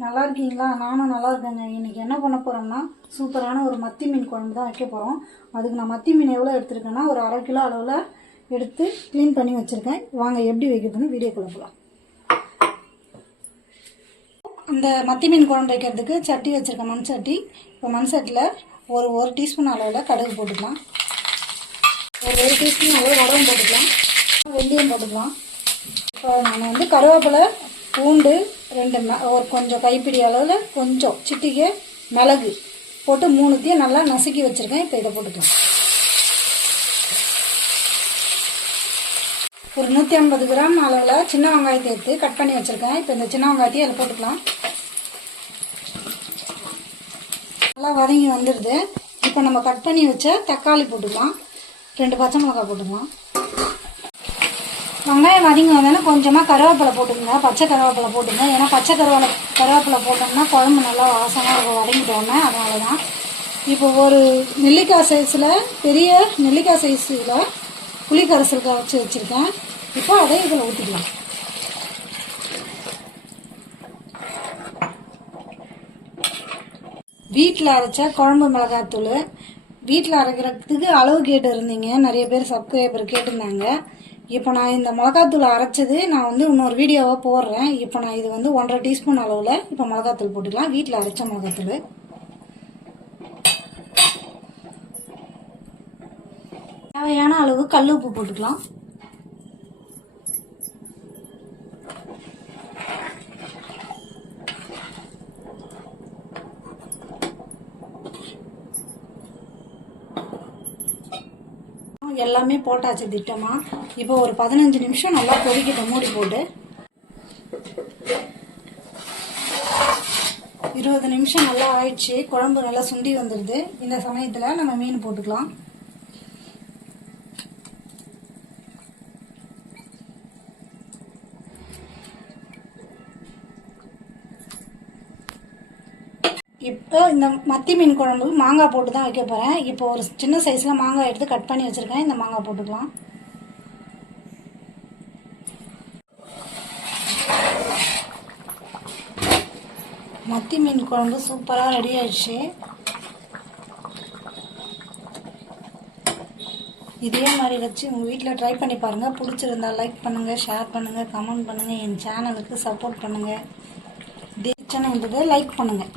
நல்லா இருக்கீங்களா நானும் நல்லா இருக்கேங்க இன்னைக்கு என்ன பண்ண போறோம்னா சூப்பரான ஒரு மத்தி மீன் குழம்பு தான் வைக்க போறோம். அதுக்கு நான் மத்தி மீன் எவ்வளோ எடுத்திருக்கேன்னா ஒரு அரை கிலோ அளவில் எடுத்து க்ளீன் பண்ணி வச்சுருக்கேன். வாங்க எப்படி வைக்கிறதுன்னு வீடியோ குழம்புலாம் அந்த மத்தி மீன் குழம்பு வைக்கிறதுக்கு சட்டி வச்சுருக்கேன் மண் சட்டி. இப்போ மண் சட்டியில் ஒரு ஒரு டீஸ்பூன் அளவில் கடுகு போட்டுக்கலாம். ஒரு ஒரு டீஸ்பூன் அளவு வடகம் போட்டுக்கலாம். வெந்தயம் போட்டுக்கலாம். இப்போ நான் வந்து கருவேப்பிலை பூண்டு ரெண்டு ம- ஒரு கொஞ்சம் கைப்பிடி அளவில் கொஞ்சம் சிட்டிகை மிளகு போட்டு மூணுத்தையும் நல்லா நசுக்கி வச்சுருக்கேன். இப்போ இதை போட்டுக்கலாம். ஒரு நூற்றி ஐம்பது கிராம் அளவில் சின்ன வெங்காயத்தை எடுத்து கட் பண்ணி வச்சுருக்கேன். இப்போ இந்த சின்ன வெங்காயத்தையும் அதில் போட்டுக்கலாம். நல்லா வதங்கி வந்துடுது இப்போ நம்ம கட் பண்ணி வச்ச தக்காளி போட்டுக்கலாம். ரெண்டு பச்சை மிளகாய் போட்டுக்கலாம். வெங்காயம் வதங்கி வந்தோன்னா கொஞ்சமாக கருவேப்பிலை போட்டுக்கோங்க. பச்சை கருவேப்பிலை போட்டுங்க ஏன்னா பச்சை கருவேப்பிலை கருவேப்பிலை போட்டோம்னா குழம்பு நல்லா வாசமாக இருக்கும். வதங்கிட்டோன்னே அதனால தான் இப்போ ஒரு நெல்லிக்காய் சைஸில் பெரிய நெல்லிக்காய் சைஸில் புளி கரைசல் கரைச்சி வச்சுருக்கேன். இப்போ அதை இதில் ஊற்றிக்கலாம் வீட்டில் அரைச்ச குழம்பு மிளகாத்தூள் வீட்டில் அரைக்கிறதுக்கு அளவு கேட்டு இருந்தீங்க. நிறைய பேர் சப்ஸ்கிரைபர் கேட்டிருந்தாங்க. இப்போ நான் இந்த மிளகாத்தூள் அரைச்சது நான் வந்து இன்னொரு வீடியோவாக போடுறேன். இப்போ நான் இது வந்து ஒன்றரை டீஸ்பூன் அளவில் இப்போ மிளகாத்தூள் போட்டுக்கலாம். வீட்டில் அரைச்ச மிளகாத்தூள். தேவையான அளவு கல் உப்பு போட்டுக்கலாம். எல்லாமே போட்டாச்சு திட்டமாக இப்போ ஒரு பதினஞ்சு நிமிஷம் நல்லா கொதிக்கட்டும் மூடி போட்டு. இருபது நிமிஷம் நல்லா ஆயிடுச்சு. குழம்பு நல்லா சுண்டி வந்துடுது இந்த சமயத்தில் நம்ம மீன் போட்டுக்கலாம். இப்போ இந்த மத்தி மீன் குழம்பு மாங்காய் போட்டு தான் வைக்க போகிறேன் இப்போ ஒரு சின்ன சைஸில் மாங்காய் எடுத்து கட் பண்ணி வச்சுருக்கேன். இந்த மாங்காய் போட்டுக்கலாம். மத்தி மீன் குழம்பு சூப்பராக ரெடி ஆயிடுச்சு. இதே மாதிரி வச்சு உங்கள் வீட்டில் ட்ரை பண்ணி பாருங்கள் பிடிச்சிருந்தா லைக் பண்ணுங்கள் ஷேர் பண்ணுங்கள் கமெண்ட் பண்ணுங்கள் என் சேனலுக்கு சப்போர்ட் பண்ணுங்கள் இதே சேனல் லைக் பண்ணுங்கள்